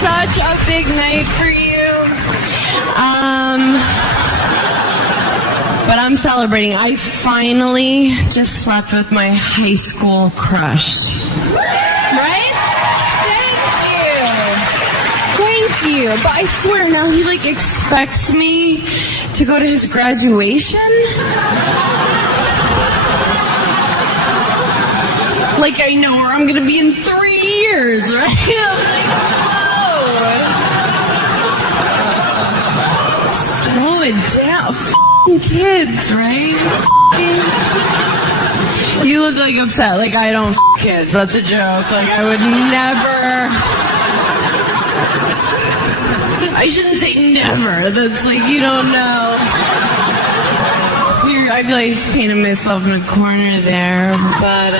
such a big night for you. But I'm celebrating. I finally just slept with my high school crush. Right? Thank you. But I swear now he expects me to go to his graduation. I know where I'm going to be in 3 years, right? I'm like, whoa. Slow it down. F***ing kids, right? You look upset. I don't f*** kids. That's a joke. I would never... I shouldn't say never. That's you don't know. I feel like just painted myself in a corner there, but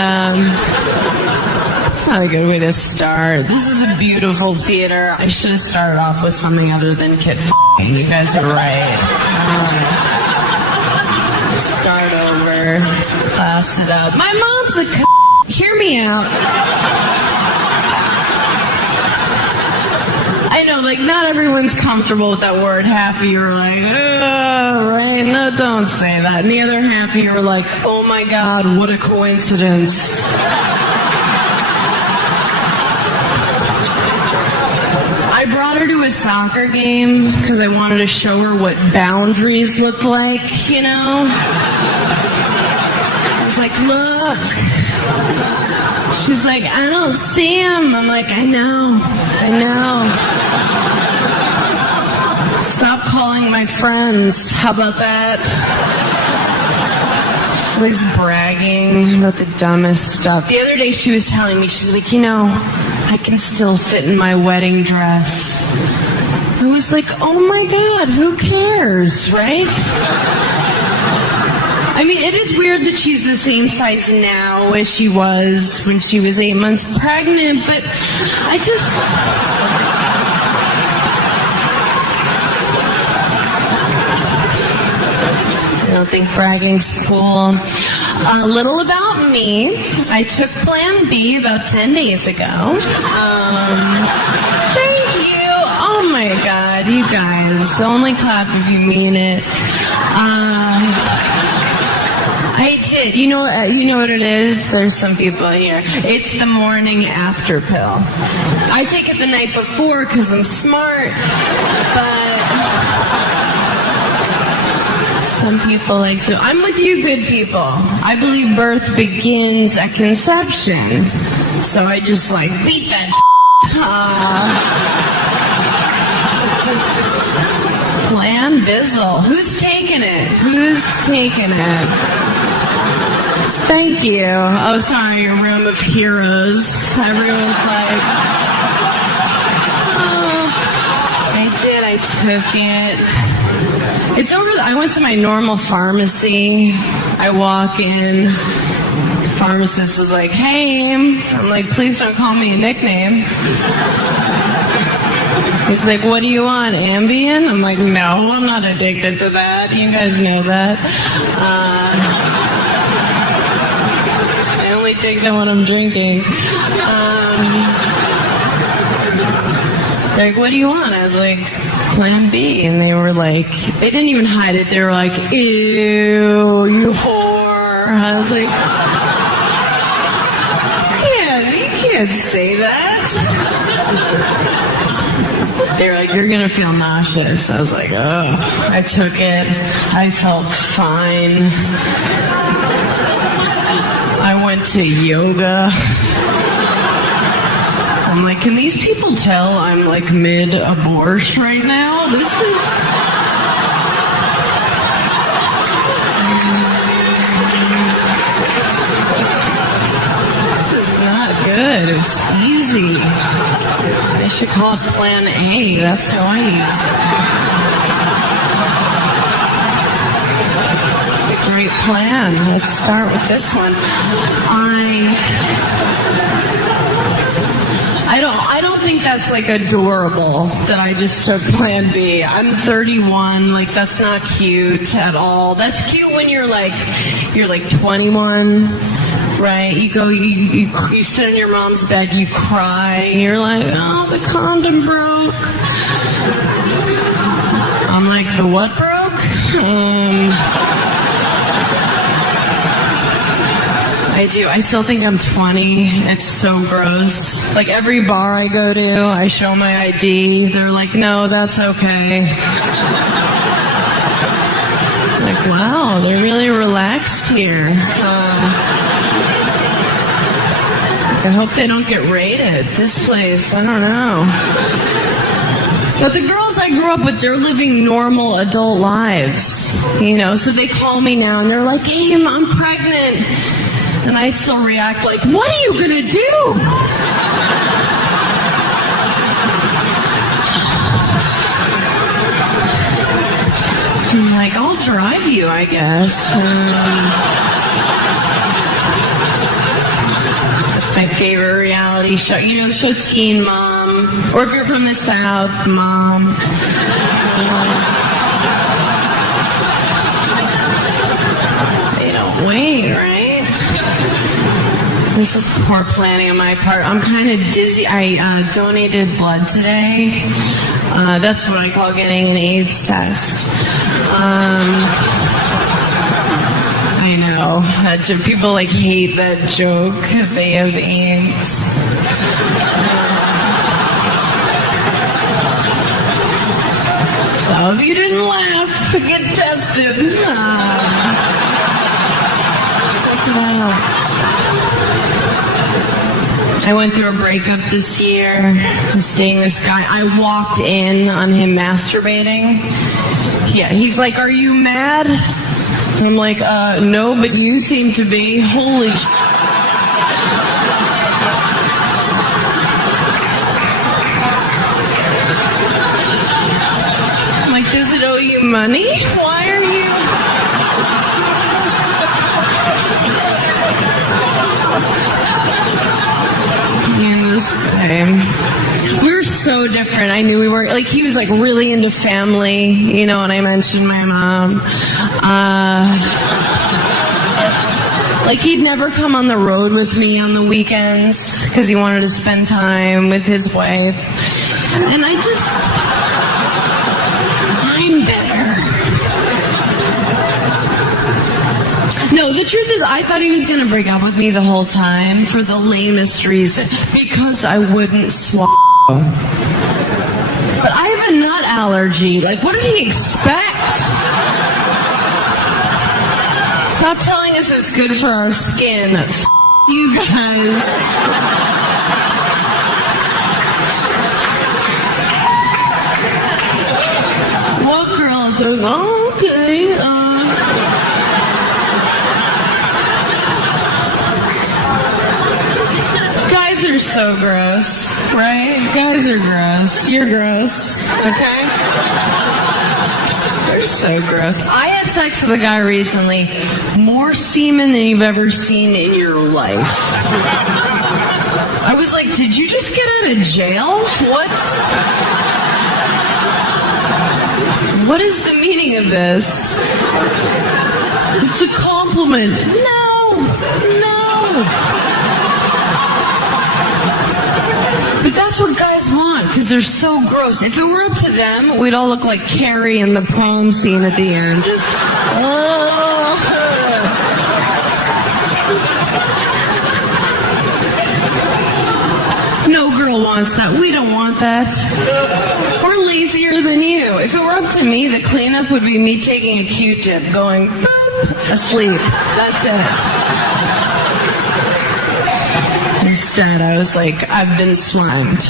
it's not a good way to start. This is a beautiful theater. I should have started off with something other than kid f***ing. You guys are right. Start over. Class it up. My mom's a Hear me out. I know, not everyone's comfortable with that word. Half of you are right? No, don't say that. And the other half of you are oh my God, what a coincidence. I brought her to a soccer game because I wanted to show her what boundaries looked like, I was look. She's I don't see him. I'm I know. Stop calling my friends. How about that? She's bragging about the dumbest stuff. The other day she was telling me, she's I can still fit in my wedding dress. I was oh my God, who cares, right? I mean, it is weird that she's the same size now as she was when she was 8 months pregnant, but I don't think bragging's cool. A little about me. I took Plan B about 10 days ago. Thank you. Oh my God, you guys. Only clap if you mean it. I did. You know what it is? There's some people here. It's the morning after pill. I take it the night before because I'm smart, but some people to. I'm with you good people. I believe birth begins at conception. So I just beat that Plan Bizzle. Who's taking it? Thank you. Oh, sorry, a room of heroes. Everyone's I took it. It's over. I went to my normal pharmacy. I walk in. The pharmacist is hey. I'm please don't call me a nickname. He's what do you want, Ambien? I'm no, I'm not addicted to that. You guys know that. I only take them when I'm drinking. They're what do you want? I was Plan B. And they were they didn't even hide it. They were ew, you whore. I was you can't say that. They're you're going to feel nauseous. I was oh. I took it. I felt fine. I went to yoga. I'm can these people tell I'm mid-abortion right now? This is not good. It's easy. I should call it Plan A. That's how I use it. It's a great plan. Let's start with this one. I don't think that's adorable that I just took Plan B. I'm 31. That's not cute at all. That's cute when you're 21. right? You go, you sit on your mom's bed, you cry, you're like, oh, the condom broke. I'm like, the what broke? I do. I still think I'm 20. It's so gross. Like every bar I go to, I show my ID. They're like, no, that's okay. Like, wow, they're really relaxed here. I hope they don't get raided. This place, I don't know. But the girls I grew up with, they're living normal adult lives. You know, so they call me now and they're like, hey, I'm pregnant. And I still react like, what are you going to do? I'm like, I'll drive you, I guess. That's my favorite reality show. You know, show Teen Mom. Or if you're from the South, Mom. They don't wait, right? This is poor planning on my part. I'm kind of dizzy. I donated blood today. That's what I call getting an AIDS test. I know. People like hate that joke if they have AIDS. So if you didn't laugh, get tested. Check it out. I went through a breakup this year. I was dating this guy. I walked in on him masturbating. Yeah, he's like, are you mad? I'm like, no, but you seem to be. Holy sh**. I'm like, does it owe you money? Why are you... We were so different. I knew we were, like, he was like really into family, you know, and I mentioned my mom. Like, he'd never come on the road with me on the weekends because he wanted to spend time with his wife. And I'm better. No, the truth is, I thought he was going to break up with me the whole time for the lamest reason. Because I wouldn't swallow. But I have a nut allergy. Like, what did he expect? Stop telling us it's good for our skin. You guys. What girl is like, oh, okay, Guys are so gross, right? Guys are gross. You're gross, okay? They're so gross. I had sex with a guy recently. More semen than you've ever seen in your life. I was like, did you just get out of jail? What is the meaning of this? It's a compliment. No. But that's what guys want, because they're so gross. If it were up to them, we'd all look like Carrie in the prom scene at the end. Just, oh. No girl wants that. We don't want that. We're lazier than you. If it were up to me, the cleanup would be me taking a Q-tip, going, boop, asleep. That's it. Instead, I was like, I've been slimed.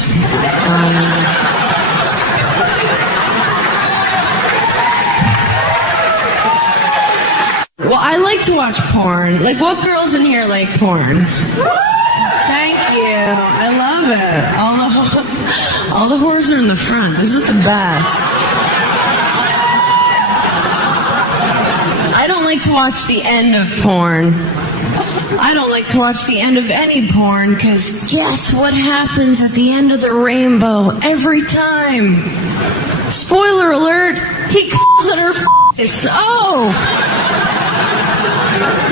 Well, I like to watch porn. Like, what girls in here like porn? Thank you. I love it. All the whores are in the front. This is the best. I don't like to watch the end of porn. I don't like to watch the end of any porn, because guess what happens at the end of the rainbow every time? Spoiler alert, he calls at her face. Oh!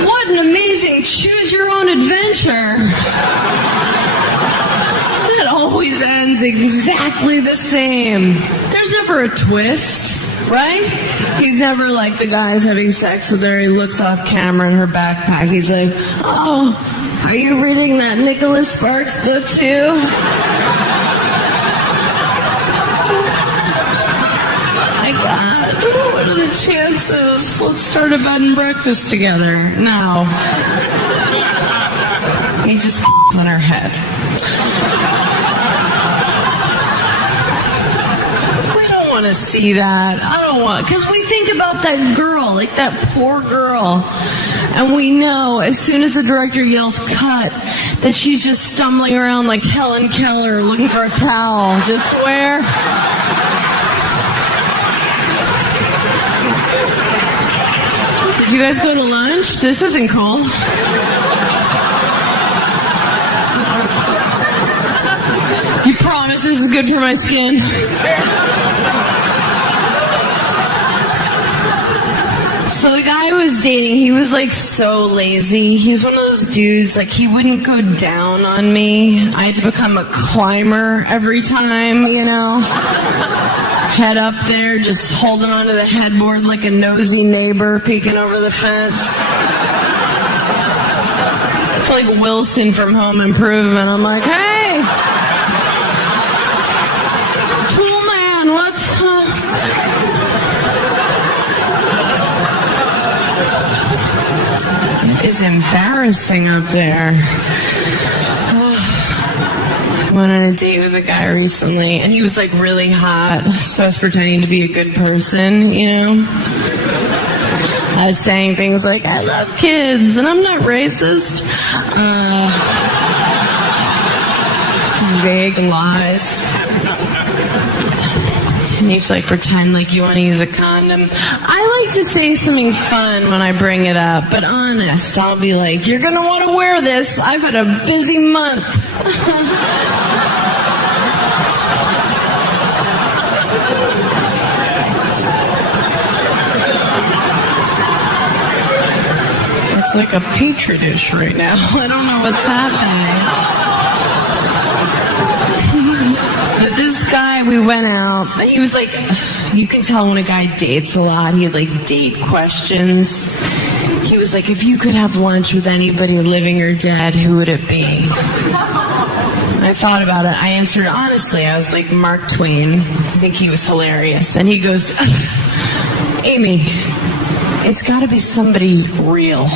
What an amazing choose-your-own-adventure exactly the same. There's never a twist, right? He's never like the guy's having sex with her. He looks off camera in her backpack. He's like, oh, are you reading that Nicholas Sparks book too? My God, what are the chances? Let's start a bed and breakfast together. No. He just on her head. We don't want to see that. I don't want, because we think about that girl, like that poor girl. And we know as soon as the director yells cut, that she's just stumbling around like Helen Keller looking for a towel. Just where? Did you guys go to lunch? This isn't cool. You promise this is good for my skin? So the guy I was dating, he was like so lazy. He was one of those dudes, like he wouldn't go down on me. I had to become a climber every time, you know? Head up there, just holding onto the headboard like a nosy neighbor peeking over the fence. It's like Wilson from Home Improvement. I'm like, hey! Tool man, what's... It's embarrassing up there. I went on a date with a guy recently, and he was like really hot, so I was pretending to be a good person, you know? I was saying things like, I love kids, and I'm not racist. Some vague lies. And you have to like pretend like you want to use a condom. I like to say something fun when I bring it up, but honest, I'll be like, you're going to want to wear this. I've had a busy month. It's like a petri dish right now. I don't know what's happening. But this guy, we went out. He was like, you can tell when a guy dates a lot. He had like date questions. He was like, if you could have lunch with anybody living or dead, who would it be? I thought about it. I answered honestly. I was like, Mark Twain. I think he was hilarious. And he goes, Amy, it's got to be somebody real.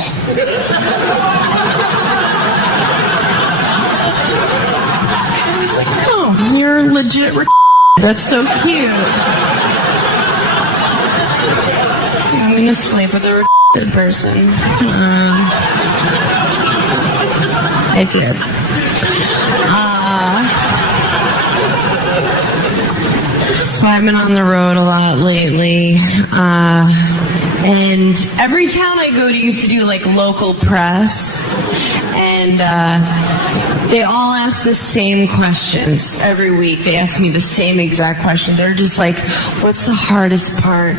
I was like, oh, you're legit. That's so cute. I'm going to sleep with a person. I did. So I've been on the road a lot lately. And every town I go to, you have to do like local press. And they all ask the same questions every week. They ask me the same exact question. They're just like, what's the hardest part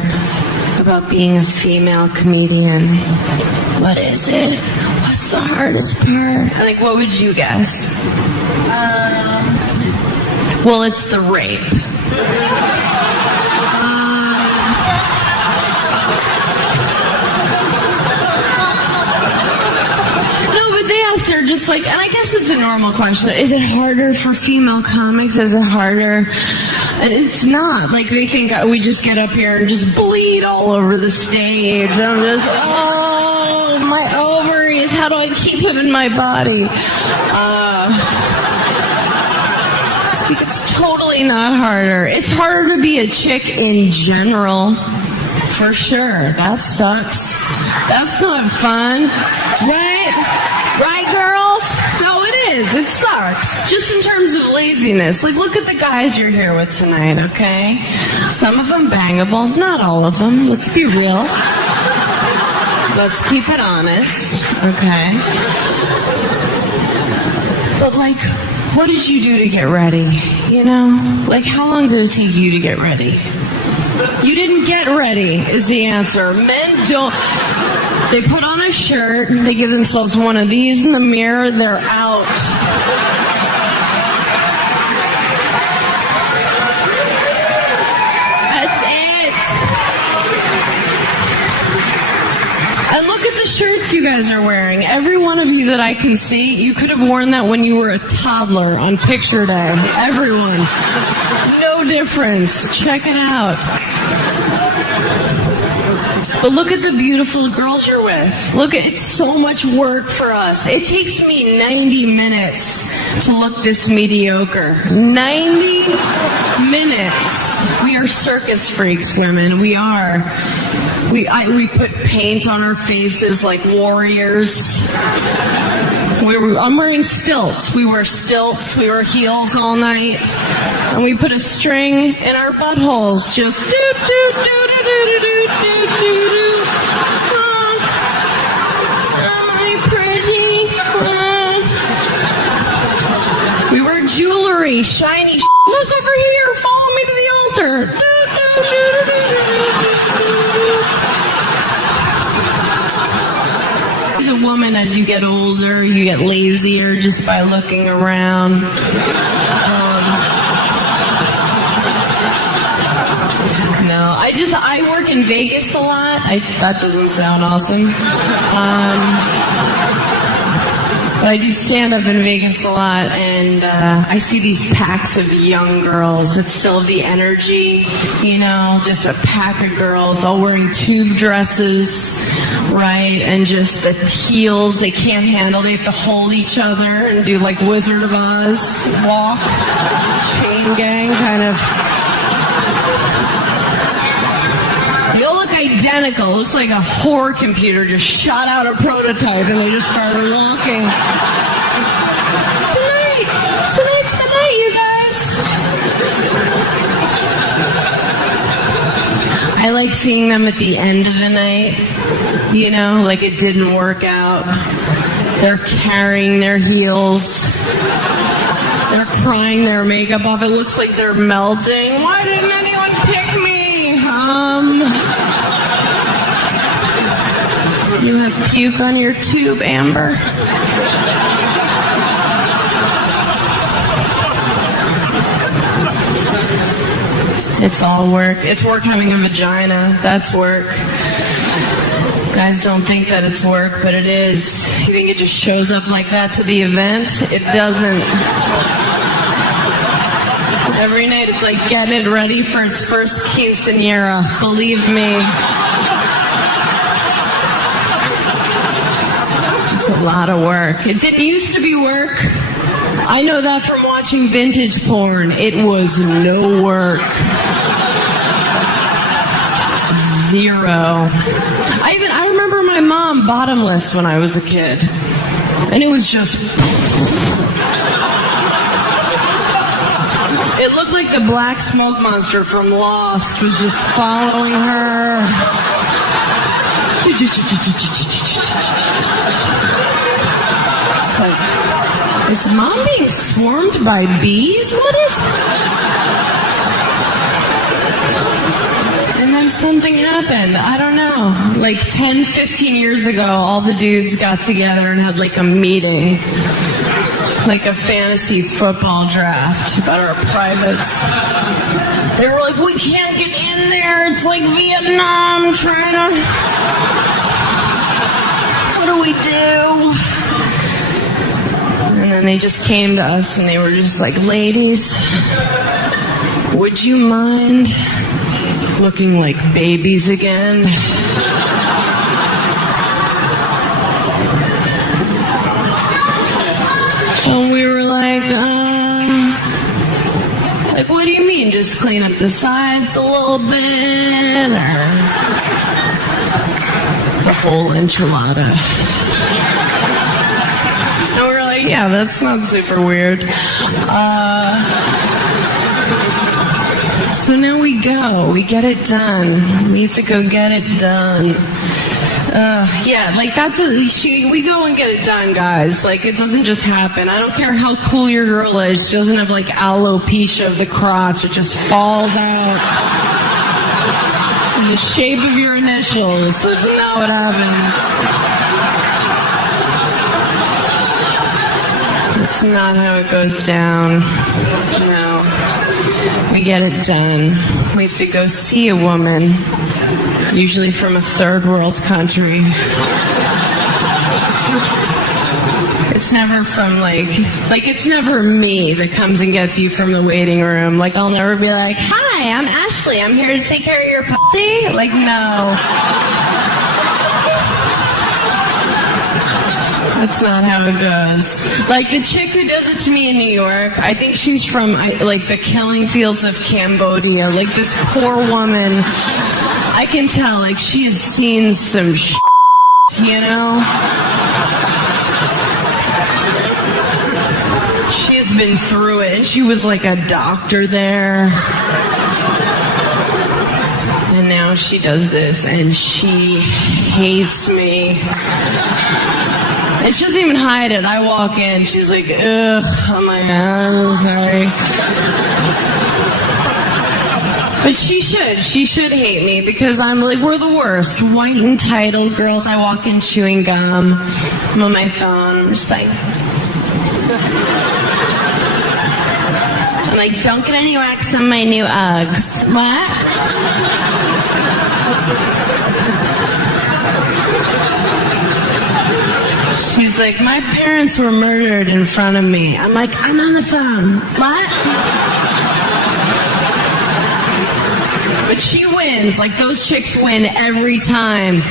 about being a female comedian? What is it? What's the hardest part? I'm like, what would you guess? Well, it's the rape. They're just like, and I guess it's a normal question. Is it harder for female comics? Is it harder? And it's not. Like, they think we just get up here and just bleed all over the stage. And I'm just, oh, my ovaries. How do I keep them in my body? It's totally not harder. It's harder to be a chick in general. For sure. That sucks. That's not fun. Right? Right, girls? No, it is. It sucks. Just in terms of laziness. Like, look at the guys you're here with tonight, okay? Some of them bangable. Not all of them. Let's be real. Let's keep it honest, okay? But, like, what did you do to get ready? You know? Like, how long did it take you to get ready? You didn't get ready, is the answer. Men don't... They put on a shirt, they give themselves one of these in the mirror, they're out. And look at the shirts you guys are wearing. Every one of you that I can see, you could have worn that when you were a toddler on picture day. Everyone. No difference. Check it out. But look at the beautiful girls you're with. Look, it's so much work for us. It takes me 90 minutes to look this mediocre. 90 minutes. We are circus freaks, women. We are. We put paint on our faces like warriors. I'm wearing stilts. We wear stilts. We wear heels all night. And we put a string in our buttholes. Just do-do-do-do-do-do-do-do-do. Am I pretty? We wear jewelry, shiny. Look over here. Follow me to the altar. As a woman, as you get older, you get lazier just by looking around. I work in Vegas a lot. That doesn't sound awesome. But I do stand up in Vegas a lot, and I see these packs of young girls that still have the energy, just a pack of girls all wearing tube dresses, right? And just the heels they can't handle. They have to hold each other and do like Wizard of Oz walk, chain gang kind of. Identical. Looks like a horror computer just shot out a prototype and they just started walking. Tonight's the night, you guys. I like seeing them at the end of the night, like it didn't work out. They're carrying their heels. They're crying their makeup off. It looks like they're melting. Why didn't anyone pick me? You have puke on your tube, Amber. It's all work. It's work having a vagina. That's work. Guys don't think that it's work, but it is. You think it just shows up like that to the event? It doesn't. Every night it's like getting it ready for its first quinceañera. Believe me. It's a lot of work. It didn't used to be work. I know that from watching vintage porn. It was no work. Zero. I remember my mom bottomless when I was a kid. And it was just... It looked like the black smoke monster from Lost was just following her. It's like, is Mom being swarmed by bees? What is... And then something happened. I don't know. Like 10, 15 years ago, all the dudes got together and had like a meeting. Like a fantasy football draft about our privates. They were like, we can't get in there. It's like Vietnam trying to... What do we do? And then they just came to us and they were just like, ladies, would you mind looking like babies again? And we were like, what do you mean? Just clean up the sides a little bit, or the whole enchilada? And we were like, yeah, that's not super weird. So now we go. We get it done. We have to go get it done. Yeah, like we go and get it done, guys. Like, it doesn't just happen. I don't care how cool your girl is. She doesn't have like alopecia of the crotch. It just falls out in the shape of your initials. Isn't that what happens? It's not how it goes down. No. We get it done. We have to go see a woman. usually from a third world country. It's never from like it's never me that comes and gets you from the waiting room. Like, I'll never be like, hi, I'm Ashley, I'm here to take care of your pussy. Like, no. That's not how it goes. Like, the chick who does it to me in New York, I think she's from, like, the killing fields of Cambodia. Like, this poor woman, I can tell, like, she has seen some shit, you know? She has been through it, and she was, like, a doctor there. And now she does this, and she hates me. And she doesn't even hide it. I walk in, she's like, ugh, oh my God, I'm sorry. But she should hate me, because I'm like, we're the worst. White entitled girls. I walk in chewing gum. I'm on my phone. I'm just like, don't get any wax on my new Uggs. What? She's like, my parents were murdered in front of me. I'm like, I'm on the phone. What? But she wins. Like, those chicks win every time.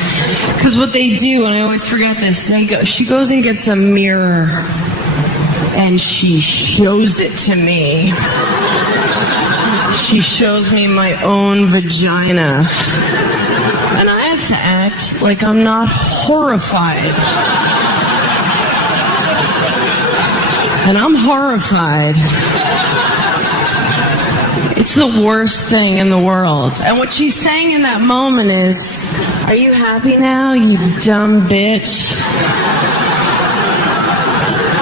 Because what they do, and I always forget this, she goes and gets a mirror. And she shows it to me. She shows me my own vagina. And I have to act like I'm not horrified. And I'm horrified. It's the worst thing in the world. And what she's saying in that moment is, are you happy now, you dumb bitch?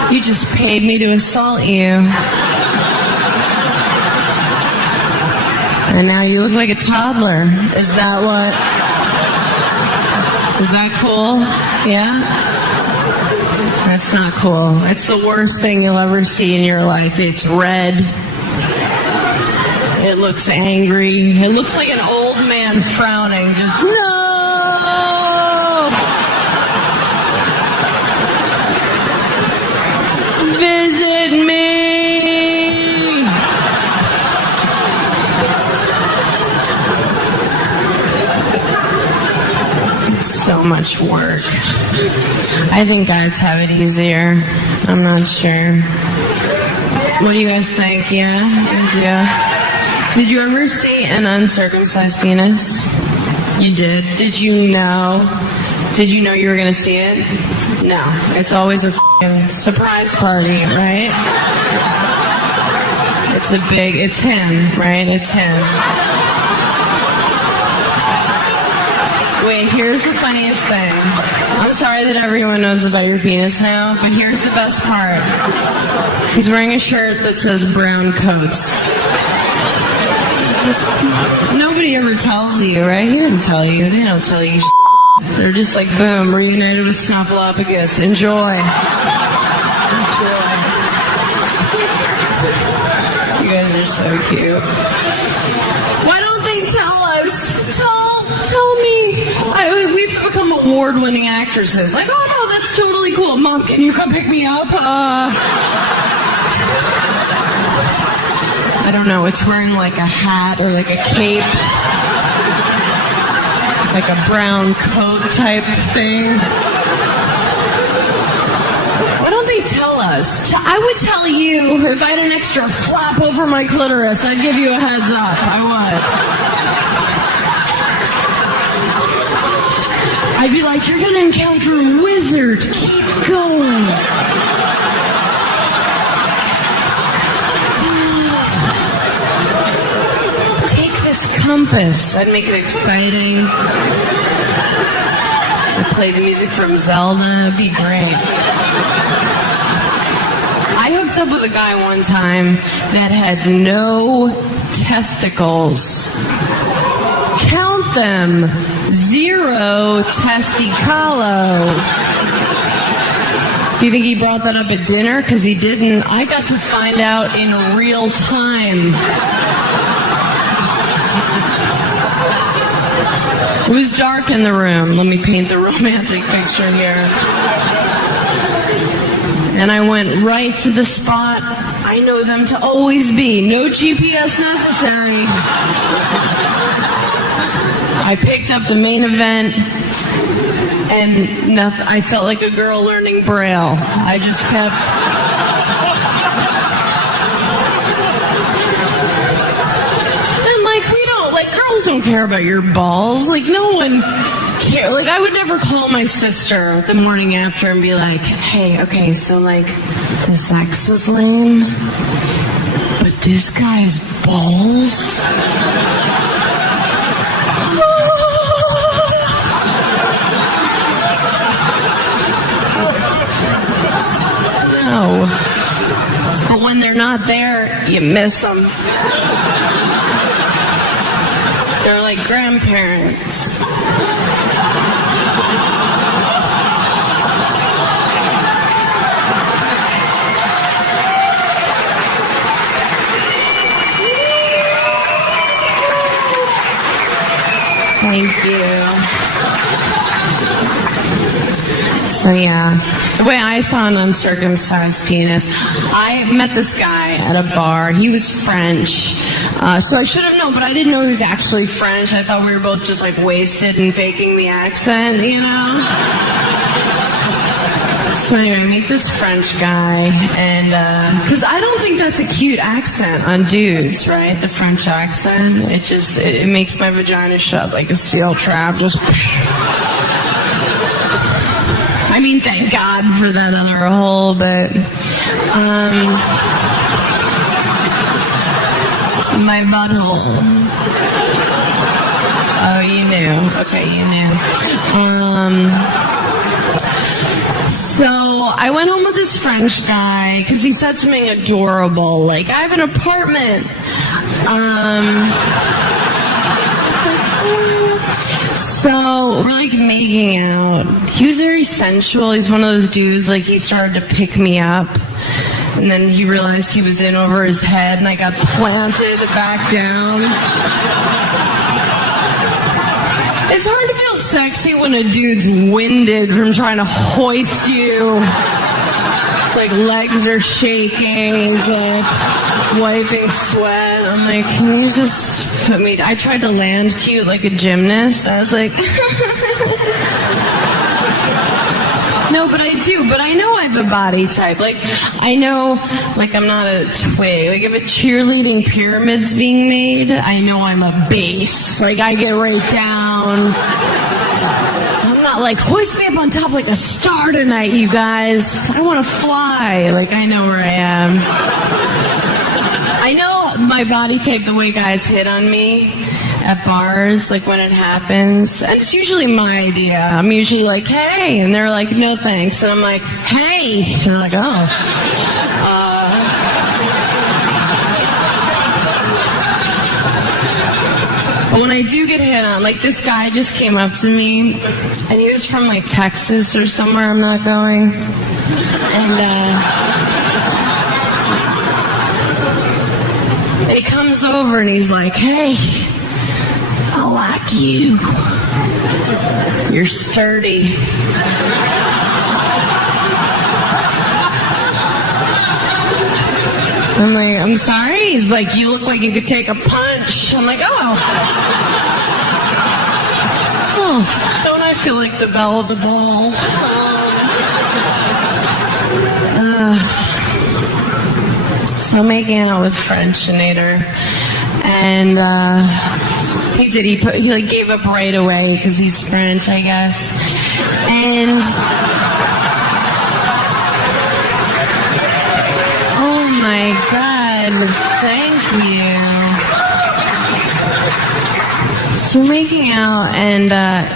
You just paid me to assault you. And now you look like a toddler. Is that cool? Yeah? That's not cool. It's the worst thing you'll ever see in your life. It's red. It looks angry. It looks like an old man frowning. Just, no! Visit me! It's so much work. I think guys have it easier. I'm not sure. What do you guys think? Yeah? Did you ever see an uncircumcised penis? You did? Did you know you were going to see it? No. It's always a surprise party, right? It's him, right? It's him. Wait, here's the funniest thing. I'm sorry that everyone knows about your penis now, but here's the best part. He's wearing a shirt that says brown coats. Just, nobody ever tells you, right? He didn't tell you. They don't tell you. They're just like, boom, reunited with Snuffleupagus. Enjoy. You guys are so cute. Why don't they tell us? Tell me. We have to become award-winning actresses. Like, oh no, that's totally cool. Mom, can you come pick me up? I don't know. It's wearing like a hat or like a cape. Like a brown coat type thing. Why don't they tell us? I would tell you if I had an extra flap over my clitoris. I'd give you a heads up. I would. I'd be like, you're going to encounter a wizard. Keep going. Take this compass. I'd make it exciting. I'd play the music from Zelda. It'd be great. I hooked up with a guy one time that had no testicles. Count them. 0 testicalo. Do you think he brought that up at dinner? Because he didn't. I got to find out in real time. It was dark in the room. Let me paint the romantic picture here. And I went right to the spot I know them to always be. No GPS necessary. I picked up the main event, and I felt like a girl learning Braille. I just kept... Girls don't care about your balls. Like, no one cares. Like, I would never call my sister the morning after and be like, hey, okay, so, like, the sex was lame, but this guy's balls? No. But when they're not there, you miss them. They're like grandparents. Thank you. So yeah, the way I saw an uncircumcised penis, I met this guy at a bar. He was French. So I should have known, but I didn't know he was actually French. I thought we were both just like wasted and faking the accent, you know? So anyway, I meet this French guy, and, cause I don't think that's a cute accent on dudes, right? The French accent. It makes my vagina shut like a steel trap, just... I mean, thank God for that other hole, but, my butthole. Oh, you knew. Okay, you knew. So I went home with this French guy because he said something adorable, like, I have an apartment. So we're like making out. He was very sensual. He's one of those dudes, like, he started to pick me up. And then he realized he was in over his head, and I got planted back down. It's hard to feel sexy when a dude's winded from trying to hoist you. It's like legs are shaking. He's like wiping sweat. I'm like, can you just put me... I tried to land cute like a gymnast. I was like... No, but I do. But I know I have a body type. Like, I know, like, I'm not a twig. Like, if a cheerleading pyramid's being made, I know I'm a base. Like, I get right down. I'm not like, hoist me up on top like a star tonight, you guys. I want to fly. Like, I know where I am. I know my body type, the way guys hit on me at bars, like when it happens. And it's usually my idea. I'm usually like, hey. And they're like, no thanks. And I'm like, hey. And they're like, oh. But when I do get hit on, like this guy just came up to me, and he was from like Texas or somewhere I'm not going. And he comes over and he's like, hey, I like you. You're sturdy. I'm like, I'm sorry? He's like, you look like you could take a punch. I'm like, oh. Oh, don't I feel like the belle of the ball? So I'm making out with Frenchinator, and he like gave up right away because he's French, I guess. And oh my God, thank you. So we're making out, and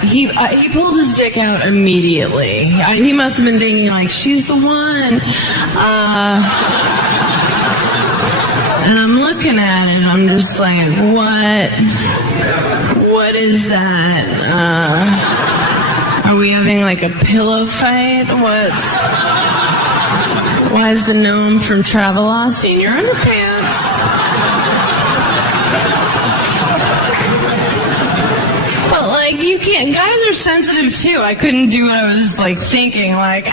he pulled his dick out immediately. He must have been thinking like, she's the one. And I'm looking at it, I'm just like, what is that? Are we having like a pillow fight? Why is the gnome from Travelocity in your underpants? But like, you can't, guys are sensitive too. I couldn't do what I was like thinking, like,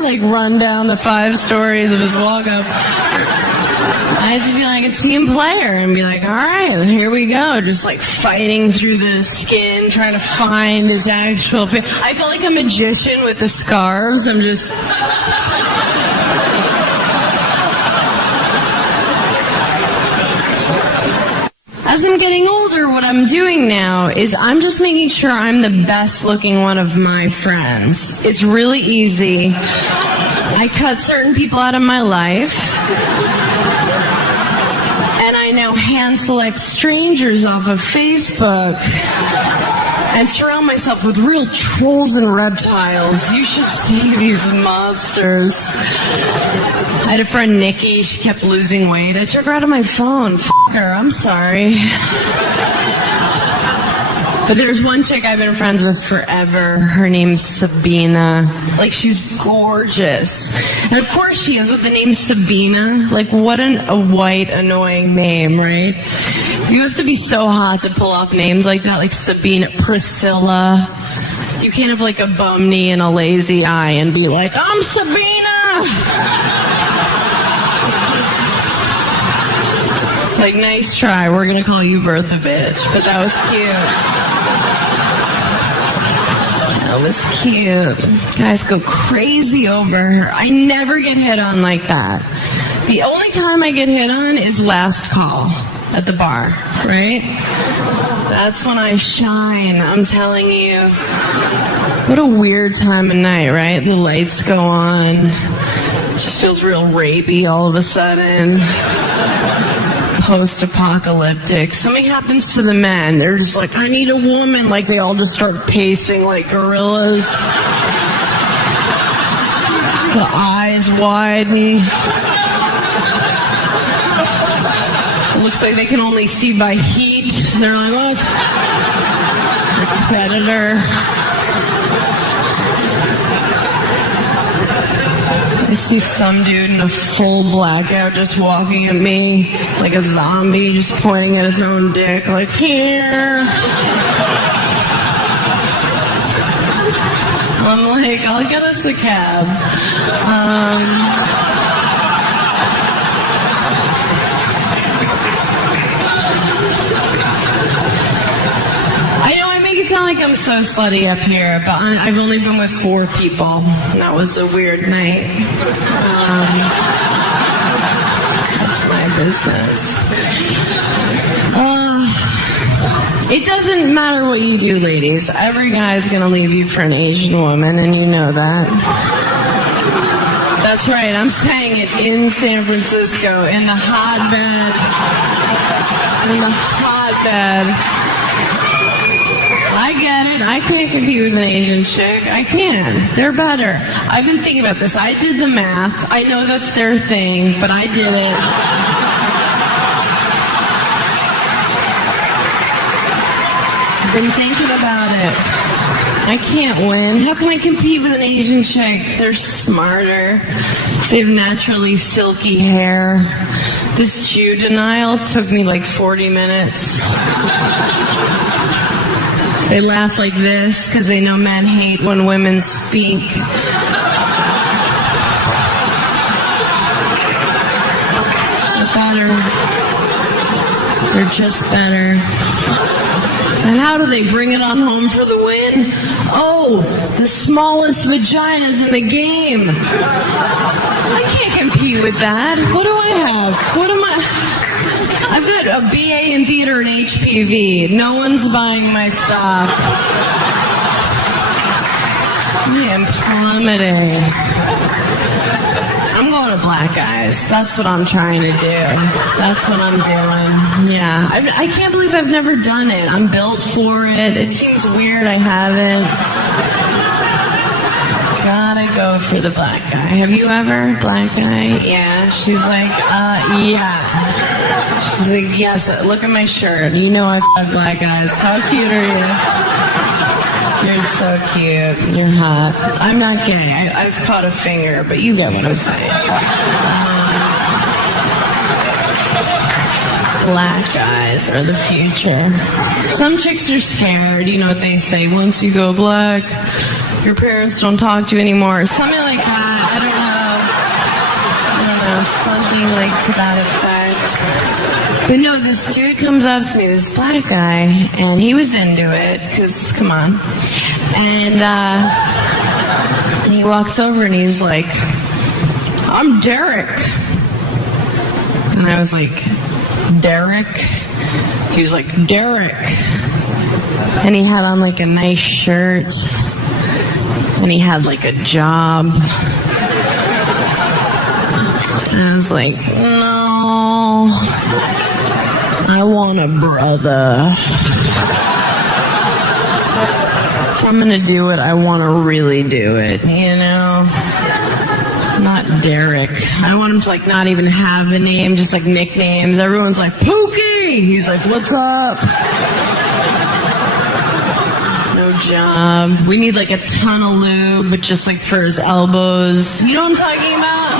like run down the 5 stories of his walk-up. I had to be like a team player and be like, all right, here we go. Just like fighting through the skin, trying to find his actual... I felt like a magician with the scarves. I'm just... As I'm getting older, what I'm doing now is I'm just making sure I'm the best looking one of my friends. It's really easy. I cut certain people out of my life. And I now hand select strangers off of Facebook and surround myself with real trolls and reptiles. You should see these monsters. I had a friend, Nikki. She kept losing weight. I took her out of my phone. F*** her. I'm sorry. But there's one chick I've been friends with forever. Her name's Sabina. Like, she's gorgeous. And of course she is with the name Sabina. Like, what a white, annoying name, right? You have to be so hot to pull off names like that, like Sabina, Priscilla. You can't have like a bum knee and a lazy eye and be like, I'm Sabina! It's like, nice try. We're gonna call you Bertha bitch. But that was cute. That was cute. Guys go crazy over her. I never get hit on like that. The only time I get hit on is last call at the bar, right? That's when I shine, I'm telling you. What a weird time of night, right? The lights go on. It just feels real rapey all of a sudden. Post-apocalyptic. Something happens to the men. They're just like, I need a woman. Like, they all just start pacing like gorillas. The eyes widen. It looks like they can only see by heat. They're like, oh, it's a predator. I see some dude in a full blackout just walking at me like a zombie, just pointing at his own dick, like, here. I'm like, I'll get us a cab. I know I make it sound like I'm so slutty up here, but I've only been with 4 people, and that was a weird night. That's my business. It doesn't matter what you do, ladies. Every guy's gonna leave you for an Asian woman, and you know that. That's right, I'm saying it in San Francisco, in the hotbed. In the hotbed. I get it. I can't compete with an Asian chick. I can. They're better. I've been thinking about this. I did the math. I know that's their thing, but I did it. I've been thinking about it. I can't win. How can I compete with an Asian chick? They're smarter. They have naturally silky hair. This Jew denial took me like 40 minutes. They laugh like this because they know men hate when women speak. They're better. They're just better. And how do they bring it on home for the win? Oh, the smallest vaginas in the game. I can't compete with that. What do I have? What am I... I've got a BA in theater and HPV. No one's buying my stock. I am plummeting. I'm going to black guys. That's what I'm trying to do. That's what I'm doing. Yeah. I can't believe I've never done it. I'm built for it. It seems weird I haven't. Gotta go for the black guy. Have you ever? Black guy? Yeah. She's like, yeah. She's like, yes, look at my shirt. You know I fuck black guys. How cute are you? You're so cute. You're hot. I'm not gay. I've caught a finger, but you get what I'm saying. black guys are the future. Some chicks are scared. You know what they say, once you go black, your parents don't talk to you anymore. Something like that. I don't know. Something like to that effect. But no, this dude comes up to me, this black guy, and he was into it, because, come on. And he walks over and he's like, I'm Derek. And I was like, Derek? He was like, Derek. And he had on like a nice shirt. And he had like a job. And I was like, no, I want a brother. If I'm gonna do it, I want to really do it, you know? Not Derek. I want him to like not even have a name, just like nicknames. Everyone's like, Pookie! He's like, what's up? No job. We need like a ton of lube, but just like for his elbows. You know what I'm talking about?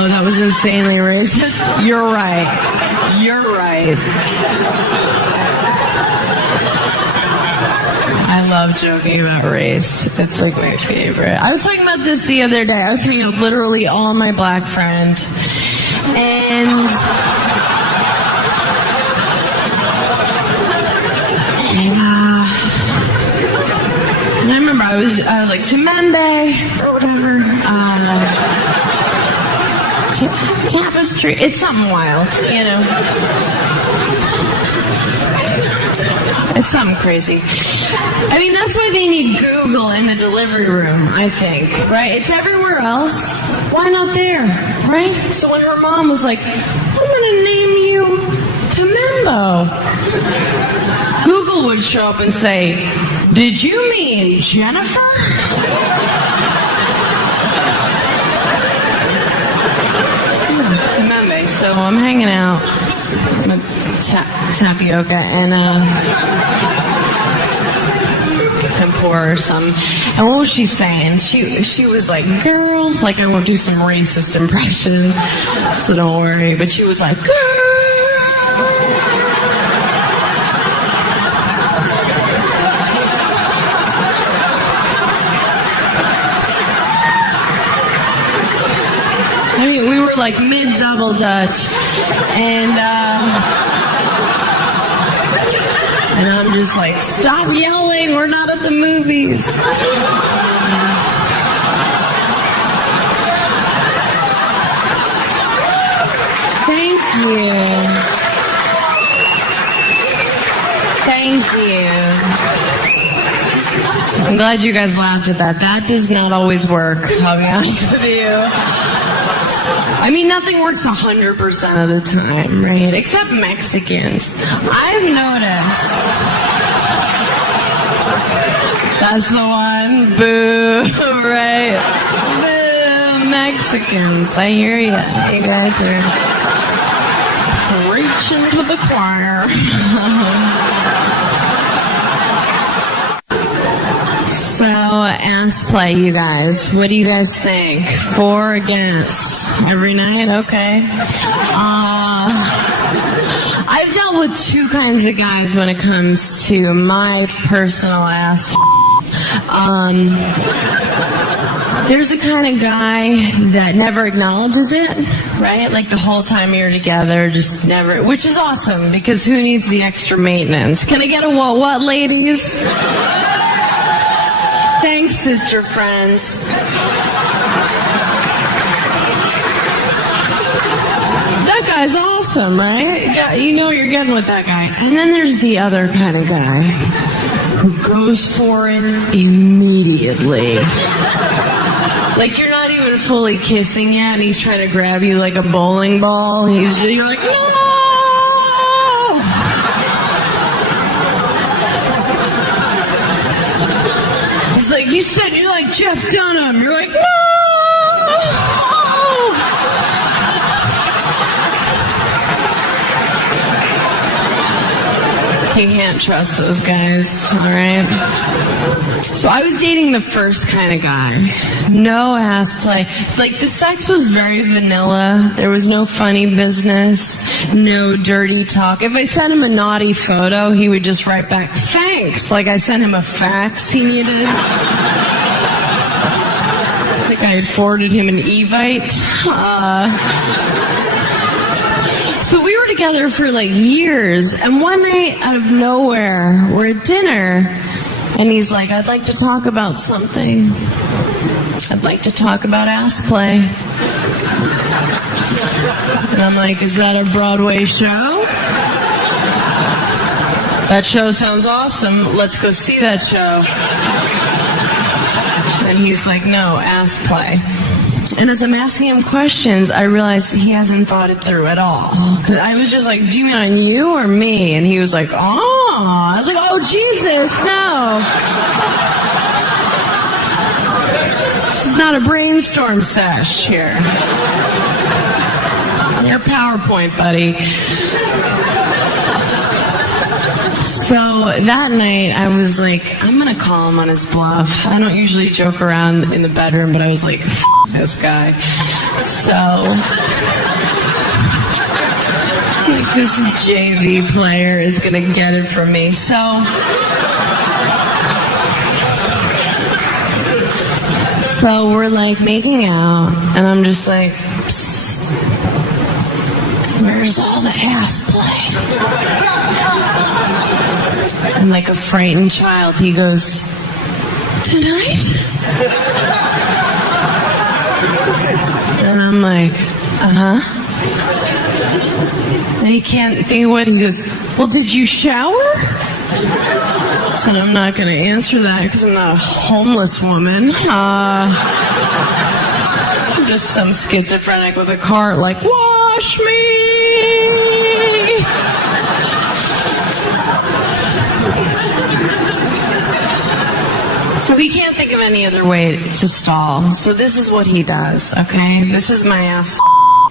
Oh, that was insanely racist. You're right. You're right. I love joking about race. It's like my favorite. I was talking about this the other day. I was hanging out literally all my black friend. And I remember I was like Temende or whatever. Tapestry. It's something wild, you know. It's something crazy. I mean, that's why they need Google in the delivery room, I think, right? It's everywhere else. Why not there, right? So when her mom was like, I'm going to name you Temembo, Google would show up and say, did you mean Jennifer? Temembe. So I'm hanging out with tapioca and tempura or something. And what was she saying? She was like, girl, like I won't do some racist impression, so don't worry. But she was like, girl. I mean, we were like mid-double Dutch, and I'm just like, stop yelling, we're not at the movies. Thank you. Thank you. I'm glad you guys laughed at that. That does not always work, I'll be honest with you. I mean, nothing works 100% of the time, right? Except Mexicans. I've noticed. That's the one. Boo, right? Boo, Mexicans. I hear you. You guys are preaching to the choir. So, ass play, you guys. What do you guys think? For or against? Every night? Okay. I've dealt with two kinds of guys when it comes to my personal ass. There's the kind of guy that never acknowledges it, right? Like the whole time you're together, just never, which is awesome because who needs the extra maintenance? Can I get a what, ladies? Thanks, sister friends. That guy's awesome, right? You know you're getting with that guy. And then there's the other kind of guy who goes for it immediately. Like you're not even fully kissing yet, and he's trying to grab you like a bowling ball. You're like, no! He's like, you said you like Jeff Dunham. You're like, no! You can't trust those guys, all right? So I was dating the first kind of guy. No ass play. Like, the sex was very vanilla. There was no funny business. No dirty talk. If I sent him a naughty photo, he would just write back, thanks. Like I sent him a fax he needed. I think I had forwarded him an Evite. So we were together for like years. And one night, out of nowhere, we're at dinner. And he's like, I'd like to talk about something. I'd like to talk about ass play. And I'm like, is that a Broadway show? That show sounds awesome. Let's go see that show. And he's like, no, ass play. And as I'm asking him questions, I realized he hasn't thought it through at all. I was just like, do you mean on you or me? And he was like, oh. I was like, oh, Jesus, no. This is not a brainstorm sesh here. Your PowerPoint, buddy. So that night, I was like, I'm going to call him on his bluff. I don't usually joke around in the bedroom, but I was like, F this guy. So, like, this JV player is going to get it from me. So we're like making out, and I'm just like, psst, where's all the ass play? And like a frightened child, he goes, tonight? And I'm like, uh-huh. And he can't think of what. He goes, well, did you shower? I said, I'm not going to answer that because I'm not a homeless woman. I'm just some schizophrenic with a cart like, wash me! So he can't think of any other way to stall. So this is what he does, okay? This is my ass.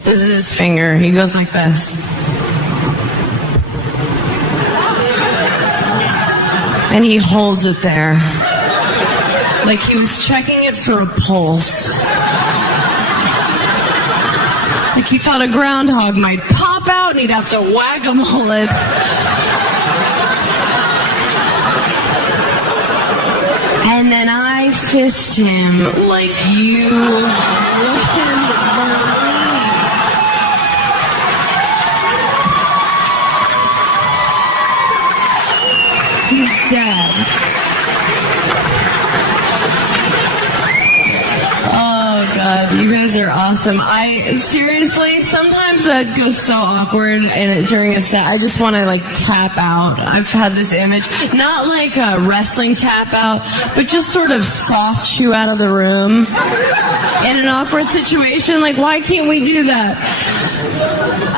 This is his finger. He goes like this. And he holds it there. Like he was checking it for a pulse. Like he thought a groundhog might pop out and he'd have to whack-a-mole it. And then I fist him like you wouldn't believe. He's dead. Oh, God, you guys are awesome. Seriously, sometimes that goes so awkward and during a set, I just want to, like, tap out. I've had this image, not like a wrestling tap out, but just sort of soft shoo out of the room in an awkward situation. Like, why can't we do that?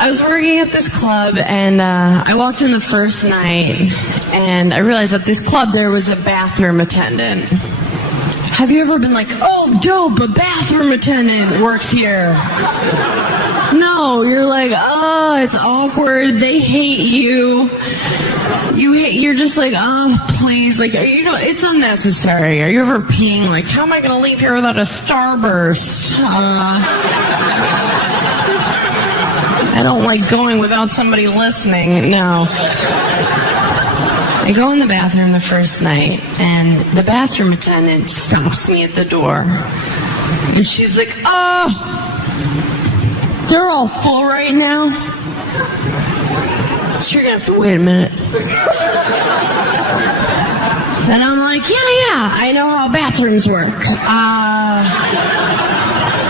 I was working at this club, and I walked in the first night, and I realized at this club there was a bathroom attendant. Have you ever been like, oh, dope, a bathroom attendant works here? No, you're like, oh, it's awkward. They hate you. You're just like, oh, please. Like, it's unnecessary. Are you ever peeing? Like, how am I going to leave here without a starburst? I don't like going without somebody listening. No. I go in the bathroom the first night, and the bathroom attendant stops me at the door. And she's like, oh, they're all full right now? So you're going to have to wait a minute. And I'm like, yeah, I know how bathrooms work.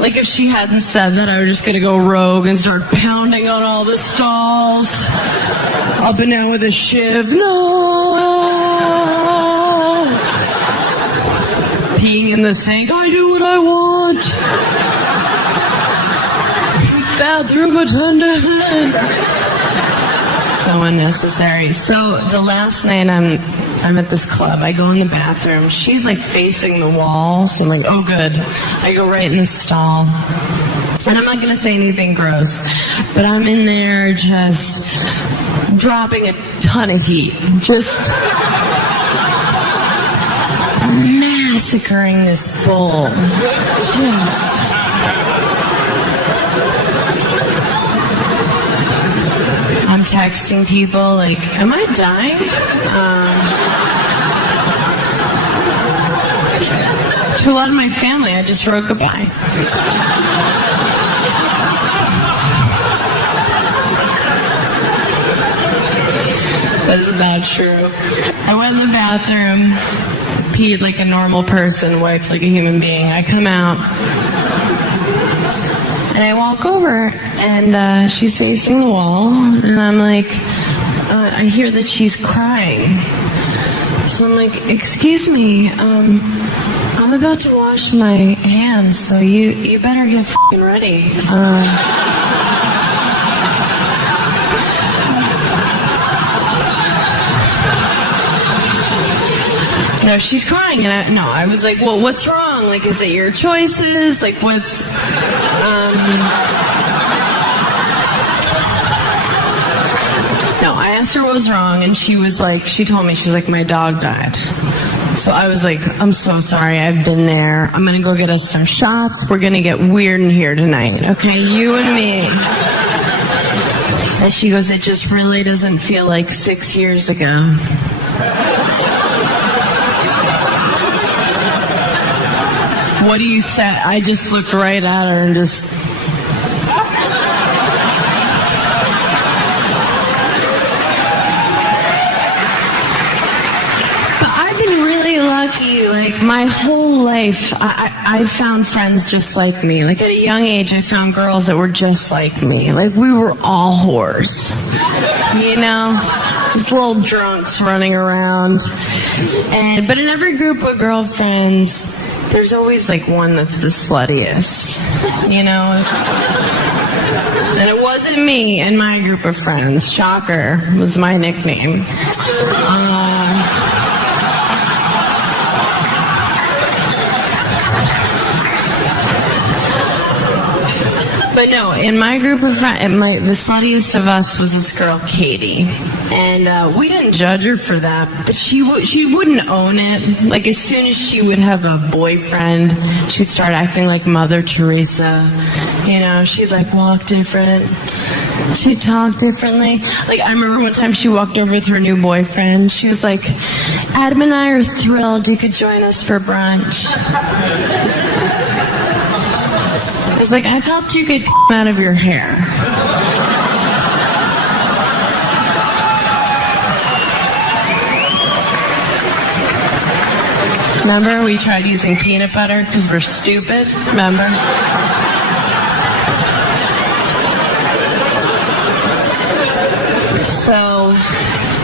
Like if she hadn't said that, I was just going to go rogue and start pounding on all the stalls. Up and down with a shiv. No! Peeing in the sink. I do what I want. Bathroom attendant. So unnecessary. So the last night I'm at this club. I go in the bathroom. She's like facing the wall. So I'm like, oh good. I go right in the stall. And I'm not going to say anything gross. But I'm in there just dropping a ton of heat. Just massacring this bull. Just... I'm texting people like, am I dying? To a lot of my family, I just wrote goodbye. That is not true. I went in the bathroom, peed like a normal person, wiped like a human being. I come out, and I walk over, and she's facing the wall, and I'm like, I hear that she's crying. So I'm like, excuse me, I'm about to wash my hands, so you better get f***ing ready. No, she's crying, and I was like, well, what's wrong? Like, is it your choices? Like, what's... No, I asked her what was wrong, and she told me, she's like, my dog died. So I was like, I'm so sorry, I've been there. I'm gonna go get us some shots. We're gonna get weird in here tonight, okay? You and me. And she goes, it just really doesn't feel like 6 years ago. What do you say? I just looked right at her and just... Lucky, like my whole life, I found friends just like me. Like at a young age, I found girls that were just like me. Like we were all whores, you know, just little drunks running around. But in every group of girlfriends, there's always like one that's the sluttiest, you know. And it wasn't me and my group of friends. Shocker was my nickname. But no, in my group of friends, the sluttiest of us was this girl, Katie. And we didn't judge her for that, but she wouldn't own it. Like, as soon as she would have a boyfriend, she'd start acting like Mother Teresa. You know, she'd, like, walk different. She'd talk differently. Like, I remember one time she walked over with her new boyfriend. She was like, Adam and I are thrilled you could join us for brunch. I was like, I've helped you get out of your hair. Remember, we tried using peanut butter because we're stupid? Remember? So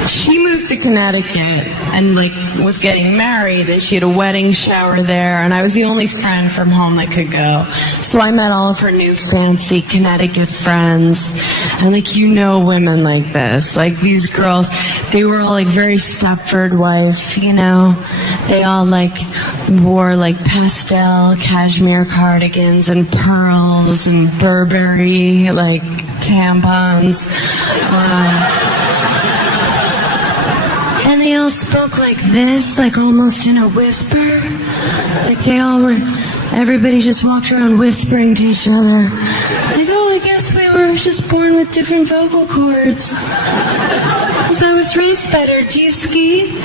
she moved to Connecticut and like was getting married, and she had a wedding shower there, and I was the only friend from home that could go. So I met all of her new fancy Connecticut friends, and like, you know, women like this, like these girls, they were all like very Stepford wife, you know. They all like wore like pastel cashmere cardigans and pearls and Burberry like tampons. And they all spoke like this, like almost in a whisper. Like they all were, everybody just walked around whispering to each other. Like, oh, I guess we were just born with different vocal cords. Because I was raised better. Do you ski?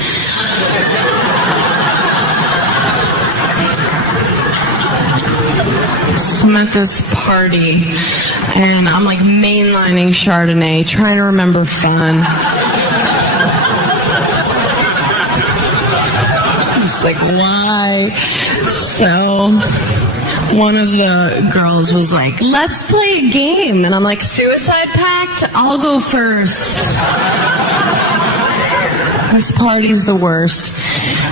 So I'm at this party, and I'm like mainlining Chardonnay, trying to remember fun. Just like, why? So one of the girls was like, let's play a game. And I'm like, suicide pact? I'll go first. This party's the worst.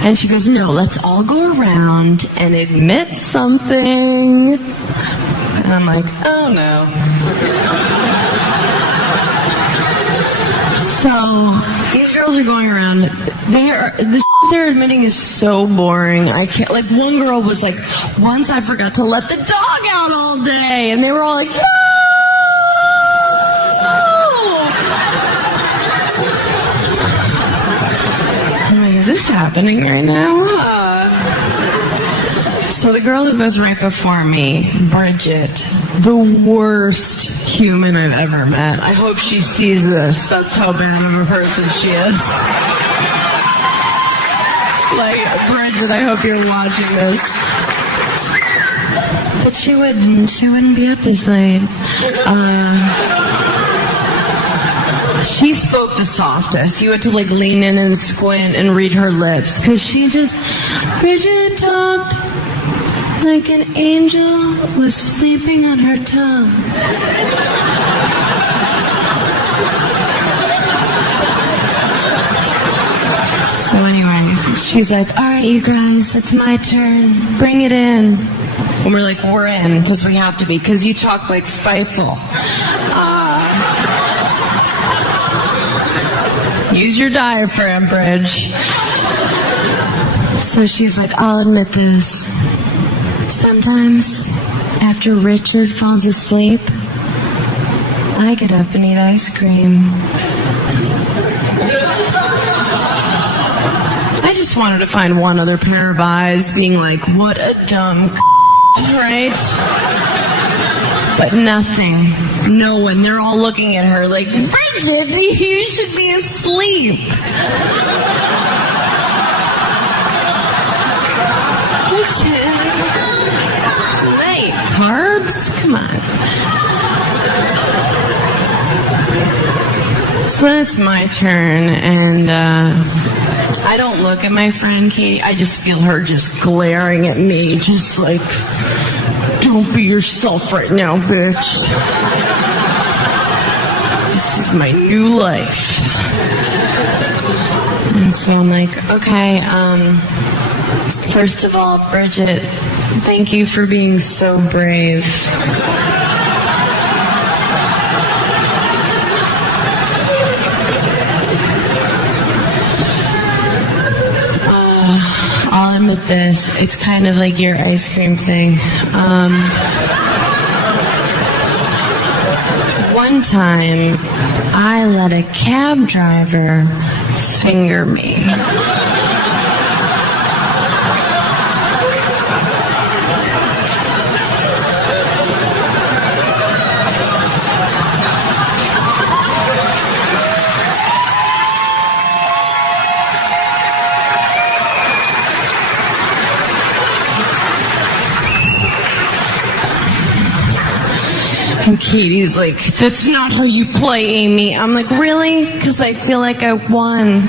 And she goes, no, let's all go around and admit something. And I'm like, oh no. So these girls are going around. The they're admitting is so boring. I can't. Like, one girl was like, once I forgot to let the dog out all day, and they were all like, no. I'm like, is this happening right now? So the girl who goes right before me, Bridget, the worst human I've ever met. I hope she sees this. That's how bad of a person she is. Like, Bridget, I hope you're watching this. But she wouldn't be up this late. She spoke the softest. You had to like lean in and squint and read her lips. Because Bridget talked like an angel was sleeping on her tongue. So anyway, she's like, all right, you guys, it's my turn. Bring it in. And we're like, we're in, because we have to be, because you talk like Fievel. Use your diaphragm, Bridge. So she's like, I'll admit this. Sometimes, after Richard falls asleep, I get up and eat ice cream. I just wanted to find one other pair of eyes being like, what a dumb right? But nothing. No one. They're all looking at her like, Bridget, you should be asleep. Bridget, it's late. Carbs? Come on. So then it's my turn, and I don't look at my friend Katie. I just feel her just glaring at me, just like, don't be yourself right now, bitch. This is my new life. And so I'm like, okay, first of all, Bridget, thank you for being so brave. I'll admit this, it's kind of like your ice cream thing. One time, I let a cab driver finger me. And Katie's like, that's not how you play, Amy. I'm like, really? Because I feel like I won.